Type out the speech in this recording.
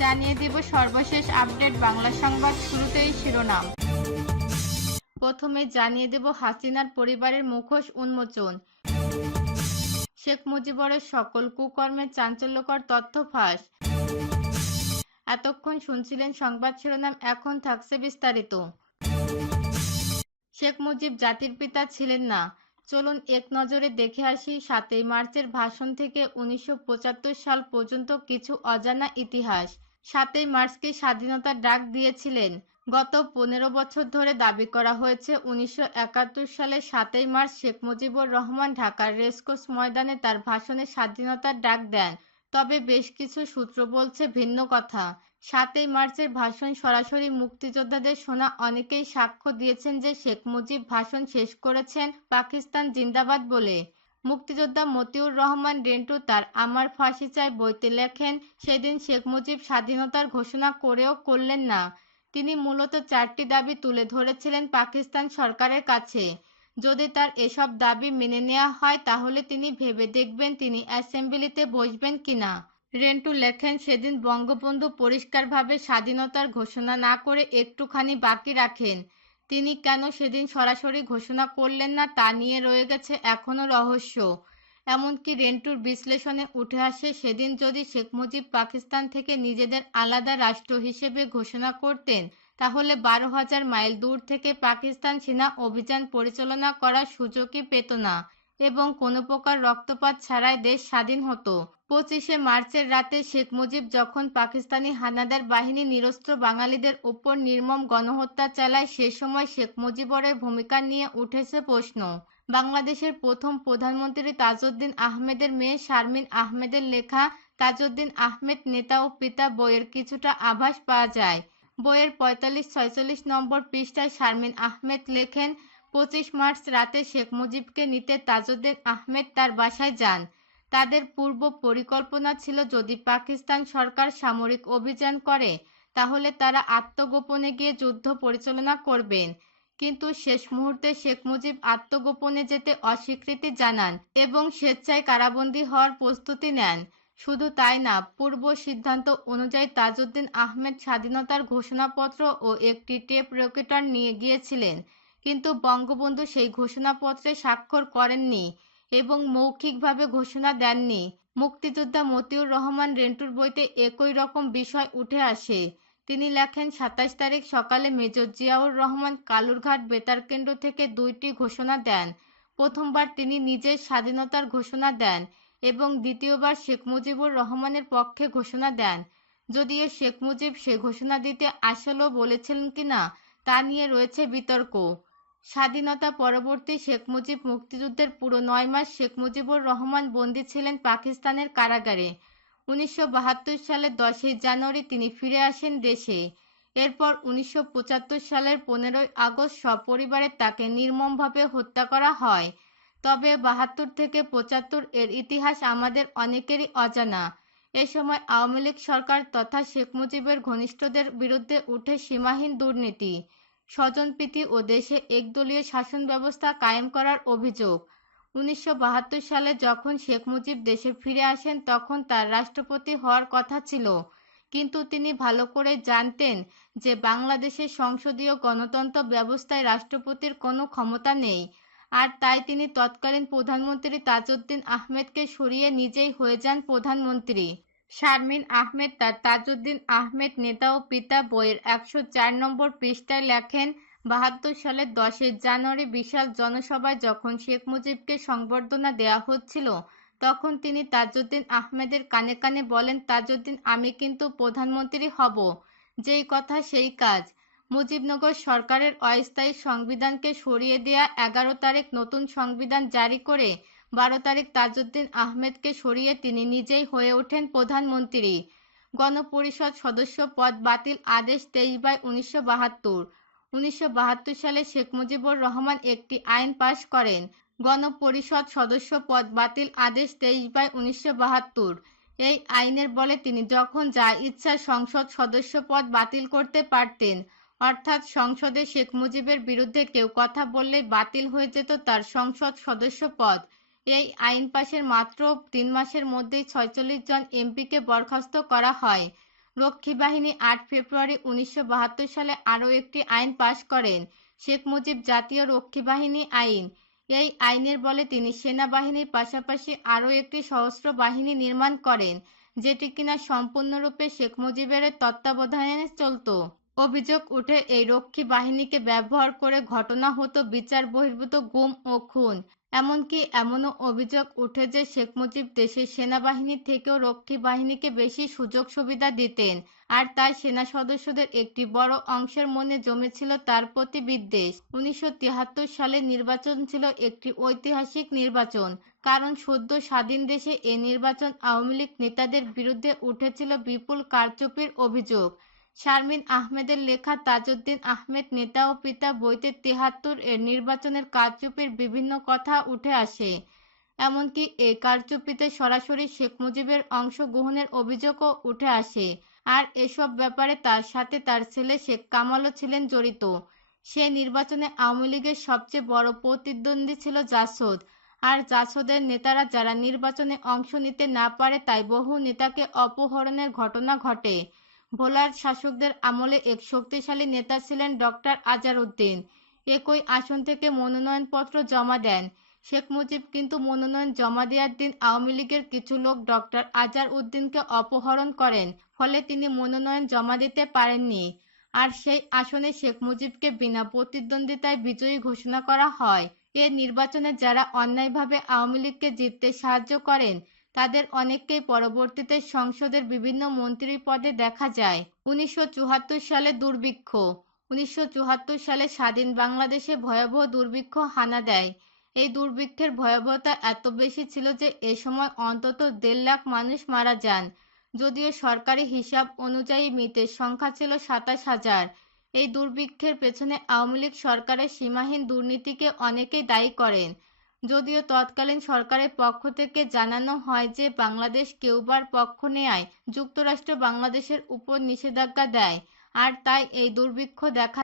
জানিয়ে দিব সর্বশেষ আপডেট বাংলা সংবাদ। শুরুতেই শিরোনাম। প্রথমে জানিয়ে দেব হাসিনার পরিবারের মুখোশ উন্মোচন। শেখ মুজিবরের সকল কুকর্মের চাঞ্চল্যকর তথ্য ফাঁস। এতক্ষণ শুনছিলেন সংবাদ শিরোনাম, এখন থাকছে বিস্তারিত। শেখ মুজিব জাতির পিতা ছিলেন না। চলুন এক নজরে দেখে আসি ৭ই মার্চের ভাষণ থেকে ১৯৭৫ সাল পর্যন্ত কিছু অজানা ইতিহাস। ৭ই মার্চকে স্বাধীনতার ডাক দিয়েছিলেন। গত ১৫ বছর ধরে দাবি করা হয়েছে ১৯৭১ সালে ৭ই মার্চ শেখ মুজিবুর রহমান ঢাকার রেসকোর্স ময়দানে তার ভাষণে স্বাধীনতার ডাক দেন। তবে বেশ কিছু সূত্র বলছে ভিন্ন কথা। ৭ই মার্চের ভাষণ সরাসরি মুক্তিযোদ্ধাদের শোনা অনেকেই সাক্ষ্য দিয়েছেন যে শেখ মুজিব ভাষণ শেষ করেছেন পাকিস্তান জিন্দাবাদ বলে। মুক্তিযোদ্ধা মতিউর রহমান রেন্টু তার আমার ফাঁসি চাই বইতে লেখেন, সেদিন শেখ মুজিব স্বাধীনতার ঘোষণা করেও করলেন না। তিনি মূলত ৪টি দাবি তুলে ধরেছিলেন পাকিস্তান সরকারের কাছে। যদি তার এসব দাবি মেনে নেওয়া হয় তাহলে তিনি ভেবে দেখবেন তিনি অ্যাসেম্বলিতে বসবেন কিনা। রেন্টু লেখেন, সেদিন বঙ্গবন্ধু পরিষ্কারভাবে স্বাধীনতার ঘোষণা না করে একটুখানি বাকি রাখেন। তিনি কেন সেদিন সরাসরি ঘোষণা করলেন না তা নিয়ে রয়ে গেছে এখনও রহস্য। এমনকি রেন্টুর বিশ্লেষণে উঠে আসে, সেদিন যদি শেখ মুজিব পাকিস্তান থেকে নিজেদের আলাদা রাষ্ট্র হিসেবে ঘোষণা করতেন তাহলে ১২,০০০ মাইল দূর থেকে পাকিস্তান সেনা অভিযান পরিচালনা করার সুযোগই পেত না এবং কোনো প্রকার রক্তপাত ছাড়াই দেশ স্বাধীন হতো। ২৫শে মার্চের রাতে শেখ মুজিব যখন পাকিস্তানি হানাদার বাহিনী নিরস্ত্র বাঙালিদের ওপর নির্মম গণহত্যা চালায়, সে সময় শেখ মুজিবরের ভূমিকা নিয়ে উঠেছে প্রশ্ন। বাংলাদেশের প্রথম প্রধানমন্ত্রী তাজউদ্দিন আহমেদের মেয়ে শারমিন আহমেদের লেখা তাজউদ্দিন আহমেদ নেতা ও পিতা বইয়ের কিছুটা আভাস পাওয়া যায়। বইয়ের ৪৫-৪৬ নম্বর পৃষ্ঠায় শারমিন আহমেদ লেখেন, ২৫ মার্চ রাতে শেখ মুজিবকে নিতে তাজউদ্দিন আহমেদ তার বাসায় যান। তাদের পূর্ব পরিকল্পনা ছিল যদি পাকিস্তান সরকার সামরিক অভিযান করে তাহলে তারা আত্মগোপনে গিয়ে যুদ্ধ পরিচালনা করবেন। কিন্তু শেষ মুহূর্তে শেখ মুজিব আত্মগোপনে যেতে অস্বীকৃতি জানান এবং স্বেচ্ছায় কারাবন্দী হওয়ার প্রস্তুতি নেন। শুধু তাই না, পূর্ব সিদ্ধান্ত অনুযায়ী তাজউদ্দিন আহমেদ স্বাধীনতার ঘোষণাপত্র ও একটি টেপ রেকর্ডার নিয়ে গিয়েছিলেন, কিন্তু বঙ্গবন্ধু সেই ঘোষণাপত্রে স্বাক্ষর করেননি এবং মৌখিকভাবে ঘোষণা দেননি। মুক্তিযোদ্ধা মতিউর রহমান রেন্টুর বইতে একই রকম বিষয় উঠে আসে। তিনি লেখেন, ২৭ তারিখ সকালে মেজর জিয়াউর রহমান কালুরঘাট বেতার কেন্দ্র থেকে ২টি ঘোষণা দেন। প্রথমবার তিনি নিজের স্বাধীনতার ঘোষণা দেন এবং দ্বিতীয়বার শেখ মুজিবুর রহমানের পক্ষে ঘোষণা দেন। যদিও শেখ মুজিব সে ঘোষণা দিতে আসলেও বলেছিলেন কিনা তা নিয়ে রয়েছে বিতর্ক। স্বাধীনতা পরবর্তী শেখ মুজিব মুক্তিযুদ্ধের পুরো ৯ মাস শেখ মুজিবুর রহমান বন্দী ছিলেন পাকিস্তানের কারাগারে। ১৯৭২ সালের ১০ই জানুয়ারি তিনি ফিরে আসেন দেশে। এরপর ১৯৭৫ সালের ১৫ই আগস্ট সপরিবারে তাকে নির্মমভাবে হত্যা করা হয়। তবে ৭২ থেকে ৭৫ এর ইতিহাস আমাদের অনেকেরই অজানা। এ সময় আওয়ামী লীগ সরকার তথা শেখ মুজিবের ঘনিষ্ঠদের বিরুদ্ধে উঠে সীমাহীন দুর্নীতি, স্বজনপ্রীতি ও দেশে একদলীয় শাসন ব্যবস্থা কায়েম করার অভিযোগ। ১৯৭২ সালে যখন শেখ মুজিব দেশে ফিরে আসেন তখন তার রাষ্ট্রপতি হওয়ার কথা ছিল, কিন্তু তিনি ভালো করে জানতেন যে বাংলাদেশের সংসদীয় গণতন্ত্র ব্যবস্থায় রাষ্ট্রপতির কোনো ক্ষমতা নেই, আর তাই তিনি তৎকালীন প্রধানমন্ত্রী তাজউদ্দিন আহমেদকে সরিয়ে নিজেই হয়ে যান প্রধানমন্ত্রী। শারমিন আহমেদ তার তাজউদ্দিন আহমেদ নেতা ও পিতা বইয়ের ১০৪ নম্বর পৃষ্ঠায় লেখেন, ৭২ সালের ১০ই জানুয়ারি বিশাল জনসভায় যখন শেখ মুজিবকে সংবর্ধনা দেওয়া হচ্ছিল তখন তিনি তাজউদ্দিন আহমেদের কানে কানে বলেন, তাজউদ্দিন, আমি কিন্তু প্রধানমন্ত্রী হব। যেই কথা সেই কাজ। মুজিবনগর সরকারের অস্থায়ী সংবিধানকে সরিয়ে দেয়া ১১ তারিখ নতুন সংবিধান জারি করে ১২ তারিখ তাজউদ্দিন আহমেদকে সরিয়ে তিনি নিজেই হয়ে ওঠেন প্রধানমন্ত্রী। গণপরিষদ সদস্য পদ বাতিল আদেশ ২৩/১৯৭২। ১৯৭২ সালে শেখ মুজিবুর রহমান একটি আইন পাশ করেন, গণপরিষদ সদস্য পদ বাতিল আদেশ ২৩/১৯৭২। এই আইনের বলে তিনি যখন যা ইচ্ছা সংসদ সদস্য পদ বাতিল করতে পারতেন, অর্থাৎ সংসদে শেখ মুজিবের বিরুদ্ধে কেউ কথা বললেই বাতিল হয়ে যেত তার সংসদ সদস্য পদ। এই আইন পাশের মাত্র ৩ মাসের মধ্যেই ৪৬ জন এমপিকে বরখাস্ত করা হয়। রক্ষী বাহিনী ৮ ফেব্রুয়ারি ১৯৭২ সালে আরও একটি আইন পাশ করেন, শেখ মুজিব জাতীয় রক্ষী বাহিনী আইন। এই আইনের বলে তিনি সেনাবাহিনীর পাশাপাশি আরও একটি সশস্ত্র বাহিনী নির্মাণ করেন, যেটি কিনা সম্পূর্ণরূপে শেখ মুজিবের তত্ত্বাবধানে চলত। অভিযোগ উঠে এই রক্ষী বাহিনীকে ব্যবহার করে ঘটনা হতো বিচার বহির্ভূত গুম ও খুন। এমনকি এমনও অভিযোগ উঠে যে শেখ মুজিব দেশের সেনাবাহিনী থেকেও রক্ষী বাহিনীকে বেশি সুযোগ সুবিধা দিতেন, আর তাই সেনা সদস্যদের একটি বড় অংশের মনে জমেছিল তার প্রতি বিদ্বেষ। ১৯৭৩ সালের নির্বাচন ছিল একটি ঐতিহাসিক নির্বাচন, কারণ সদ্য স্বাধীন দেশে এ নির্বাচন আওয়ামী লীগ নেতাদের বিরুদ্ধে উঠেছিল বিপুল কারচুপির অভিযোগ। শারমিন আহমেদের লেখা তাজউদ্দিন আহমেদ নেতা ও পিতা বইতে ৭৩ এর নির্বাচনের কারচুপির বিভিন্ন কথা উঠে আসে। এমনকি এই কারচুপিতে সরাসরি শেখ মুজিবের অংশগ্রহণের অভিযোগও উঠে আসে, আর এসব ব্যাপারে তার সাথে তার ছেলে শেখ কামালও ছিলেন জড়িত। সে নির্বাচনে আওয়ামী লীগের সবচেয়ে বড় প্রতিদ্বন্দ্বী ছিল জাসদ, আর জাসদের নেতারা যারা নির্বাচনে অংশ নিতে না পারে তাই বহু নেতাকে অপহরণের ঘটনা ঘটে। ভোলার শাসকদের আমলে এক শক্তিশালী নেতা ছিলেন ডক্টর আজহার উদ্দিন। একই আসন থেকে মনোনয়নপত্র জমা দেন শেখ মুজিব, কিন্তু মনোনয়ন জমা দেওয়ার দিন আওয়ামী লীগের কিছু লোক ডক্টর আজহার উদ্দিনকে অপহরণ করেন, ফলে তিনি মনোনয়ন জমা দিতে পারেননি। আর সেই আসনে শেখ মুজিবকে বিনা প্রতিদ্বন্দ্বিতায় বিজয়ী ঘোষণা করা হয়। এ নির্বাচনে যারা অন্যায়ভাবে আওয়ামী লীগকে জিততে সাহায্য করেন তাদের অনেককেই পরবর্তীতে সংসদের বিভিন্ন মন্ত্রী পদে দেখা যায়। ১৯৭৪ সালে দুর্ভিক্ষ। ১৯৭৪ সালে স্বাধীন বাংলাদেশে ভয়াবহ দুর্ভিক্ষ হানা দেয়। এই দুর্ভিক্ষের ভয়াবহতা এত বেশি ছিল যে এ সময় অন্তত ১.৫ লাখ মানুষ মারা যান। যদিও সরকারি হিসাব অনুযায়ী মৃতের সংখ্যা ছিল ২৭,০০০। এই দুর্ভিক্ষের পেছনে আওয়ামী লীগ সরকারের সীমাহীন দুর্নীতিকে অনেকেই দায়ী করেন। যদিও তৎকালীন সরকারের পক্ষ থেকে জানানো হয় যে বাংলাদেশ কিউবার পক্ষ নেয়ায় যুক্তরাষ্ট্র বাংলাদেশের উপর নিষেধাজ্ঞা দেয়, আর তাই এই দুর্ভিক্ষ দেখা